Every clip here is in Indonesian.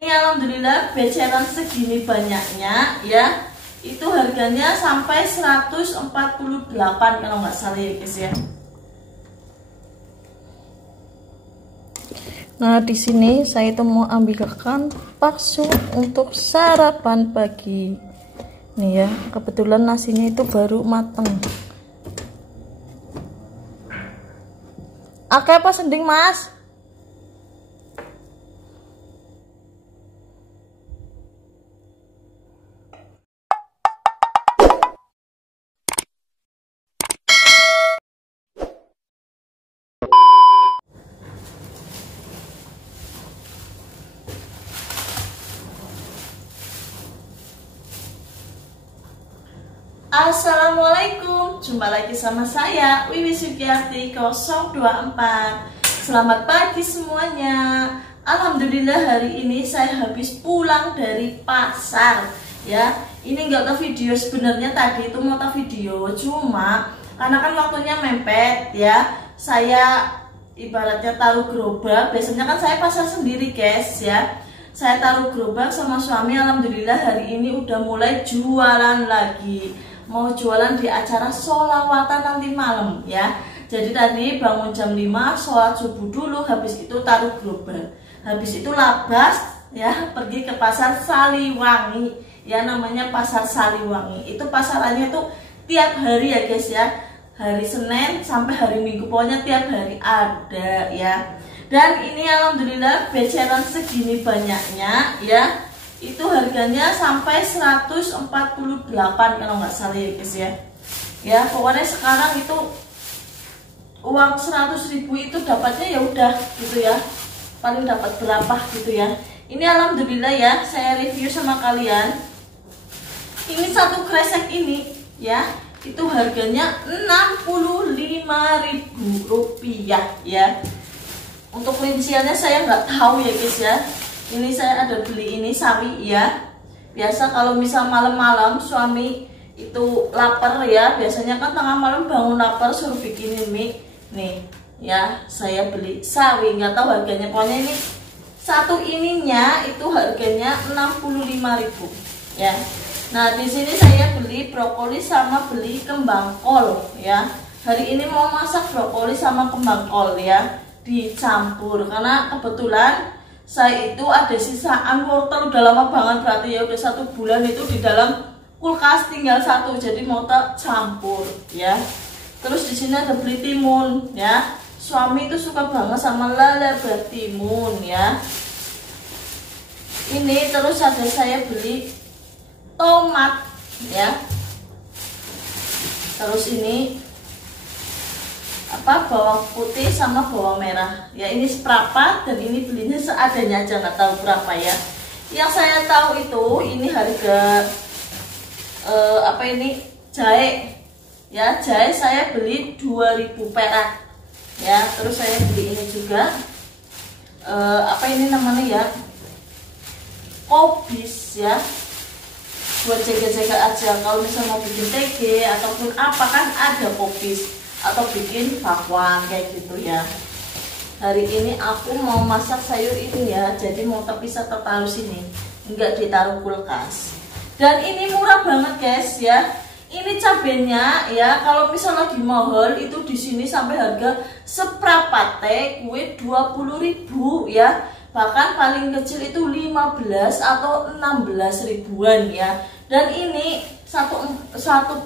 Ini alhamdulillah beceran segini banyaknya ya. Itu harganya sampai 148 kalau nggak salah ya guys ya. Nah, di sini saya itu mau ambilkan bakso untuk sarapan pagi. Nih ya, kebetulan nasinya itu baru mateng. Oke, apa sending, Mas? Assalamualaikum, jumpa lagi sama saya Wiwi Sugiarti 024. Selamat pagi semuanya. Alhamdulillah hari ini saya habis pulang dari pasar ya. Ini nggak ke video, sebenarnya tadi itu mau ke video, cuma karena kan waktunya mepet ya. Saya ibaratnya taruh gerobak, biasanya kan saya pasar sendiri guys ya. Saya taruh gerobak sama suami, alhamdulillah hari ini udah mulai jualan lagi. Mau jualan di acara sholawatan nanti malam ya. Jadi tadi bangun jam 5, sholat subuh dulu, habis itu taruh gerobak, habis itu labas ya, pergi ke pasar Saliwangi ya, namanya pasar Saliwangi. Itu pasarannya tuh tiap hari ya guys ya, hari Senin sampai hari Minggu, pokoknya tiap hari ada ya. Dan ini alhamdulillah beceran segini banyaknya ya. Itu harganya sampai 148 kalau nggak salah ya guys ya. Ya pokoknya sekarang itu uang 100.000 itu dapatnya ya udah gitu ya, paling dapat berapa gitu ya. Ini alhamdulillah ya, saya review sama kalian. Ini satu kresek ini ya, itu harganya Rp65.000 ya. Untuk rinciannya saya nggak tahu ya guys ya. Ini saya ada beli ini sawi ya. Biasa kalau misal malam-malam suami itu lapar ya, biasanya kan tengah malam bangun lapar suruh bikinin mie. Nih ya, saya beli sawi, nggak tahu harganya, pokoknya ini satu ininya itu harganya 65.000 ya. Nah di sini saya beli brokoli sama beli kembang kol ya. Hari ini mau masak brokoli sama kembang kol ya, dicampur karena kebetulan saya itu ada sisaan wortel udah lama banget, berarti ya udah 1 bulan itu di dalam kulkas tinggal 1, jadi mau tak campur ya. Terus di sini ada beli timun ya, suami itu suka banget sama lalapan timun ya. Ini terus ada saya beli tomat ya. Terus ini bawang putih sama bawang merah ya, ini seperempat, dan ini belinya seadanya aja, nggak tahu berapa ya. Yang saya tahu itu ini harga ini jahe ya, jahe saya beli 2.000 perak ya. Terus saya beli ini juga ini namanya ya, kobis ya, buat jaga-jaga aja kalau misalnya mau bikin TG ataupun apa kan ada kobis, atau bikin bakwan kayak gitu ya. Hari ini aku mau masak sayur ini ya, jadi mau terpisah taruh sini, enggak ditaruh kulkas. Dan ini murah banget guys ya. Ini cabenya ya, kalau misalnya di mall itu di sini sampai harga seprapat kue 20.000 ya. Bahkan paling kecil itu 15 atau 16 ribuan ya. Dan ini satu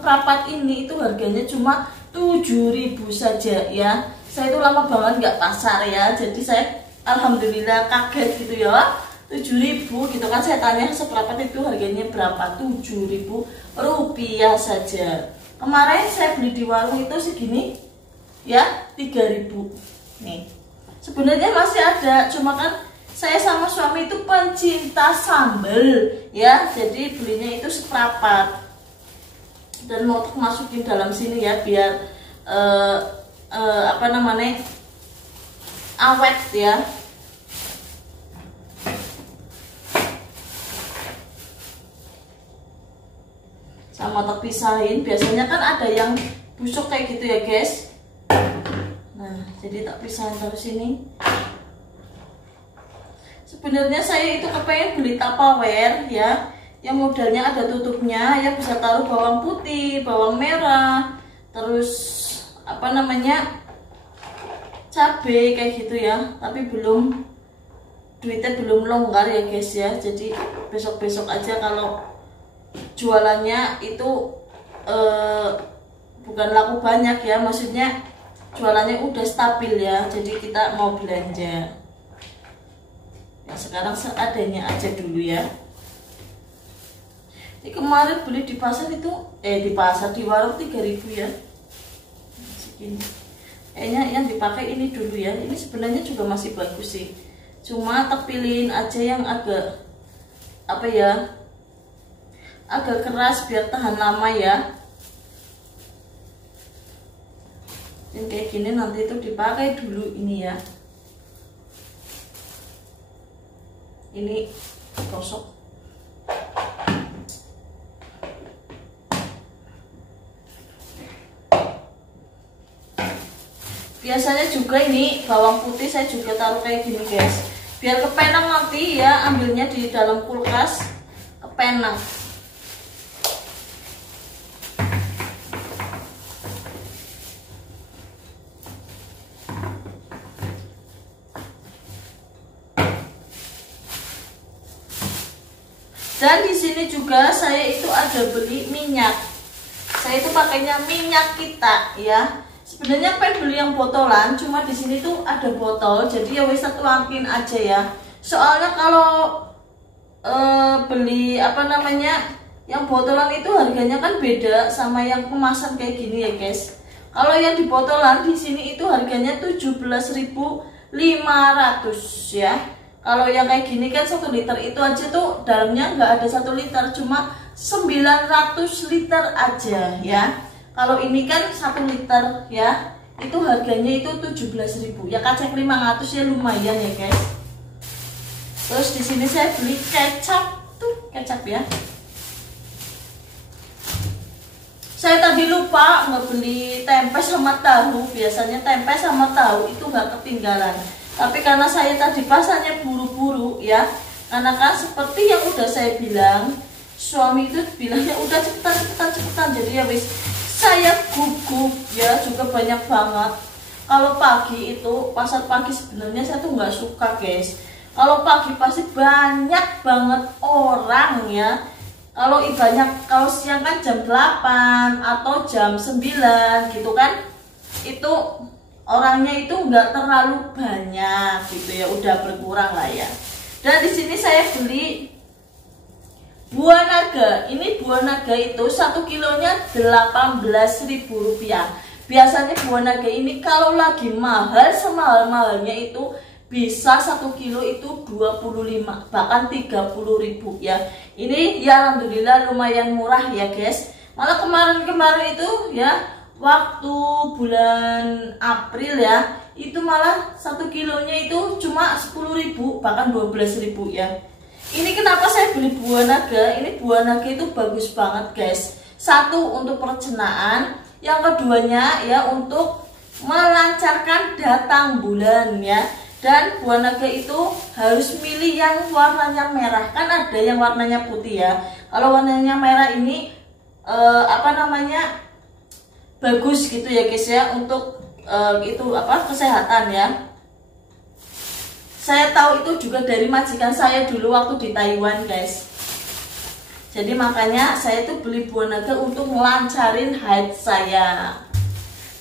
perapat ini itu harganya cuma 7.000 saja ya. Saya itu lama banget nggak pasar ya, jadi saya alhamdulillah kaget gitu ya, 7.000 gitu kan. Saya tanya seberapa itu harganya berapa, 7.000 rupiah saja. Kemarin saya beli di warung itu segini ya, 3.000 nih. Sebenarnya masih ada, cuma kan saya sama suami itu pencinta sambal ya, jadi belinya itu seperempat. Dan mau masukin dalam sini ya, biar awet ya. Sama terpisahin, biasanya kan ada yang busuk kayak gitu ya guys. Nah jadi tak pisahin terus ini. Sebenarnya saya itu kepengen beli Tupperware ya, yang modelnya ada tutupnya, ya bisa taruh bawang putih, bawang merah, terus apa namanya, cabai kayak gitu ya. Tapi duitnya belum longgar ya guys ya. Jadi besok-besok aja kalau jualannya itu bukan laku banyak ya, maksudnya jualannya udah stabil ya. Jadi kita mau belanja ya sekarang seadanya aja dulu ya. Ini kemarin beli di pasar itu di warung 3.000 ya. Segini. Kayaknya yang dipakai ini dulu ya. Ini sebenarnya juga masih bagus sih. Cuma tak pilihin aja yang agak apa ya? Agak keras biar tahan lama ya. Yang kayak gini nanti itu dipakai dulu ini ya. Ini gosok. Biasanya juga ini bawang putih saya juga taruh kayak gini guys, biar kepenang nanti ya, ambilnya di dalam kulkas kepenang. Dan di sini juga saya itu ada beli minyak. Saya itu pakainya minyak kita ya. Sebenarnya pengen beli yang botolan, cuma di sini tuh ada botol, jadi ya wis tuangin aja ya. Soalnya kalau beli apa namanya yang botolan itu harganya kan beda sama yang kemasan kayak gini ya guys. Kalau yang di botolan di sini itu harganya 17.500 ya. Kalau yang kayak gini kan 1 liter itu aja tuh dalamnya nggak ada 1 liter, cuma 900 liter aja ya. Kalau ini kan 1 liter ya, itu harganya itu 17.000 ya, kacang 500 ya, lumayan ya guys. Terus di sini saya beli kecap, tuh kecap ya. Saya tadi lupa nggak beli tempe sama tahu. Biasanya tempe sama tahu itu nggak ketinggalan. Tapi karena saya tadi pasarnya buru-buru ya, karena kan seperti yang udah saya bilang, suami itu bilangnya udah cepetan. Jadi ya wis, saya gugup ya, juga banyak banget. Kalau pagi itu pasar pagi sebenarnya saya tuh nggak suka guys. Kalau pagi pasti banyak banget orang ya. Kalau siang kan jam 8 atau jam 9 gitu kan, itu orangnya itu nggak terlalu banyak gitu ya, udah berkurang lah ya. Dan di sini saya beli buah naga. Ini buah naga itu 1 kilonya 18.000 rupiah. Biasanya buah naga ini kalau lagi mahal, semahal-mahalnya itu bisa 1 kilo itu 25 bahkan 30.000 ya. Ini ya alhamdulillah lumayan murah ya guys. Malah kemarin itu ya, waktu bulan April ya, itu malah 1 kilonya itu cuma 10.000 bahkan 12.000 ya. Ini kenapa saya beli buah naga? Ini buah naga itu bagus banget guys. Satu untuk pencernaan, yang keduanya ya untuk melancarkan datang bulan ya. Dan buah naga itu harus milih yang warnanya merah, kan ada yang warnanya putih ya. Kalau warnanya merah ini bagus gitu ya guys ya, untuk kesehatan ya. Saya tahu itu juga dari majikan saya dulu waktu di Taiwan guys. Jadi makanya saya tuh beli buah naga untuk melancarin haid saya.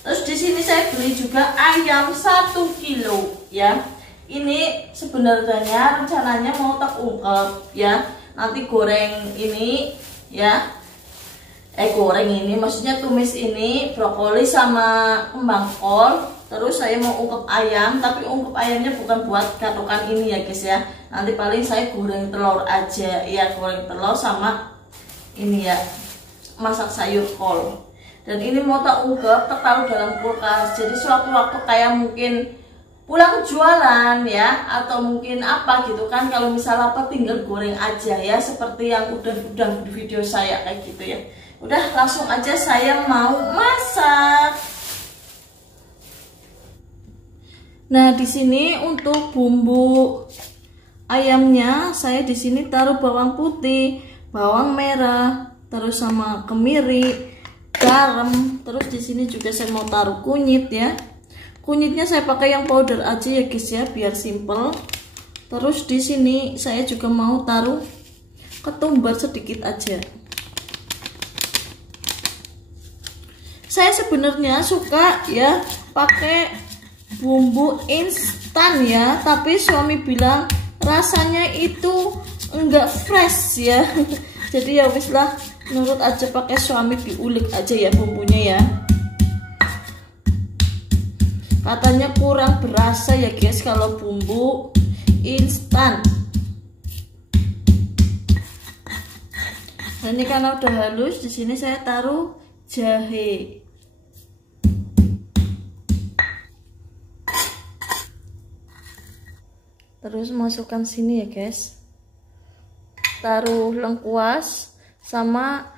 Terus di sini saya beli juga ayam 1 kilo ya. Ini sebenarnya rencananya mau tak ungkep ya. Nanti goreng ini ya. Goreng ini maksudnya tumis ini brokoli sama kembang kol. Terus saya mau ungkep ayam, tapi ungkep ayamnya bukan buat gatokan ini ya guys ya. Nanti paling saya goreng telur aja ya, goreng telur sama ini ya, masak sayur kol. Dan ini mau tak ungkep, tak taruh dalam kulkas. Jadi sewaktu-waktu kayak mungkin pulang jualan ya, atau mungkin apa gitu kan, kalau misalnya apa tinggal goreng aja ya, seperti yang udah di video saya kayak gitu ya. Udah langsung aja saya mau masak. Nah di sini untuk bumbu ayamnya saya di sini taruh bawang putih, bawang merah, terus sama kemiri, garam, terus di sini juga saya mau taruh kunyit ya. Kunyitnya saya pakai yang powder aja ya guys ya, biar simple. Terus di sini saya juga mau taruh ketumbar sedikit aja. Saya sebenarnya suka ya pakai bumbu instan ya, tapi suami bilang rasanya itu enggak fresh ya. Jadi ya wis lah, nurut aja, pakai suami diulik aja ya bumbunya ya. Katanya kurang berasa ya guys kalau bumbu instan. Nah, ini karena udah halus, di sini saya taruh jahe. Terus masukkan sini ya guys. Taruh lengkuas sama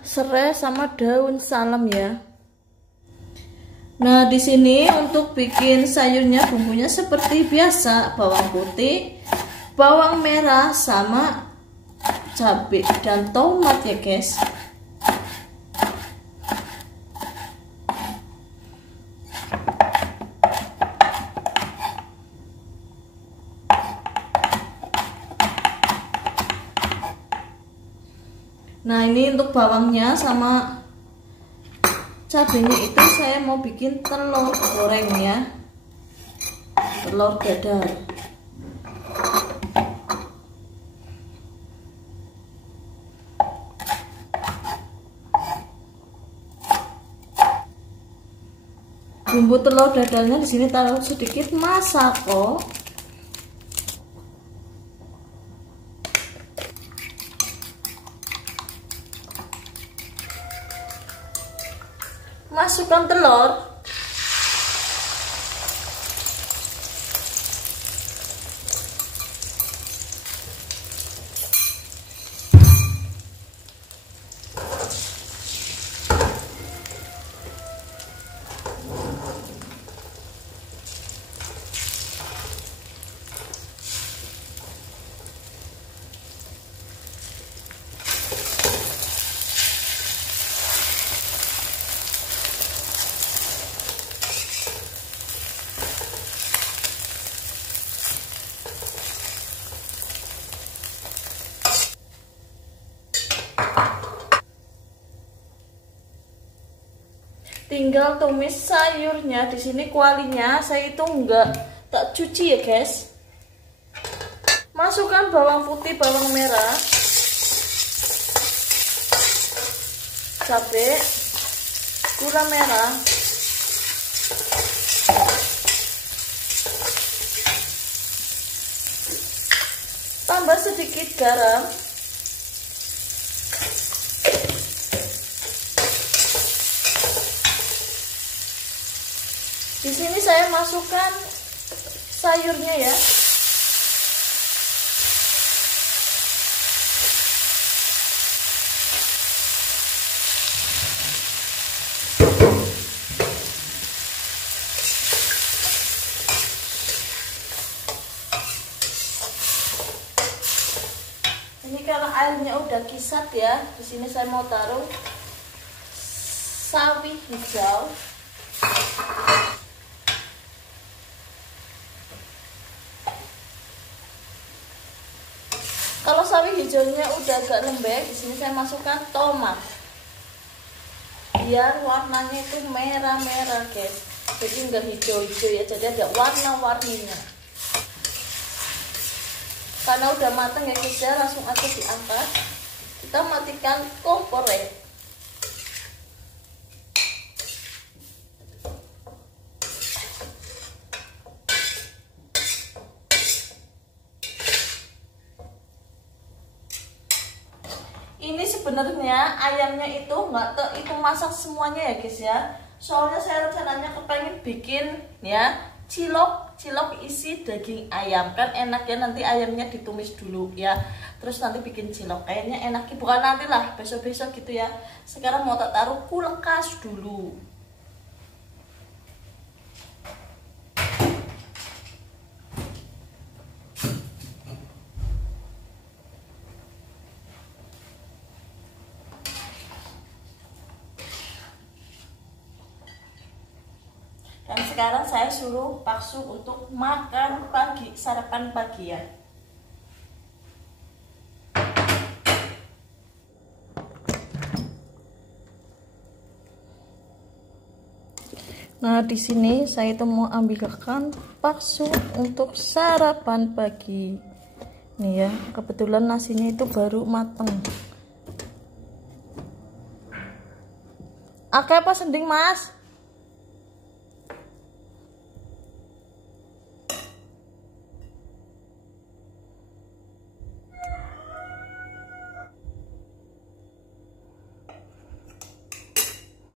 serai sama daun salam ya. Nah, di sini untuk bikin sayurnya bumbunya seperti biasa, bawang putih, bawang merah sama cabai dan tomat ya guys. Nah, ini untuk bawangnya sama cabenya itu saya mau bikin telur goreng ya, telur dadar. Bumbu telur dadarnya di sini taruh sedikit masako. Masukkan telur. Tinggal tumis sayurnya. Di sini kualinya saya itu enggak tak cuci ya guys. Masukkan bawang putih, bawang merah, cabai, gula merah, tambah sedikit garam. Di sini saya masukkan sayurnya ya. Ini karena airnya udah kisat ya. Di sini saya mau taruh sawi hijau. Kalau sawi hijaunya udah agak lembek, di sini saya masukkan tomat. Biar warnanya itu merah-merah, guys. Jadi enggak hijau-hijau ya, jadi ada warna-warninya. Karena udah matang ya guys ya, langsung aja diangkat. Kita matikan kompor ya. Ini sebenarnya ayamnya itu itu masak semuanya ya guys ya. Soalnya saya rencananya kepengen bikin ya cilok isi daging ayam. Kan enak ya, nanti ayamnya ditumis dulu ya, terus nanti bikin cilok. Kayaknya enaknya bukan nanti lah, besok-besok gitu ya. Sekarang mau tak taruh kulkas dulu. sekarang saya suruh Paksu untuk makan pagi, sarapan pagi ya. Nah, di sini saya itu mau ambilkan Paksu untuk sarapan pagi. Nih ya, kebetulan nasinya itu baru mateng. Akeh apa sending, Mas?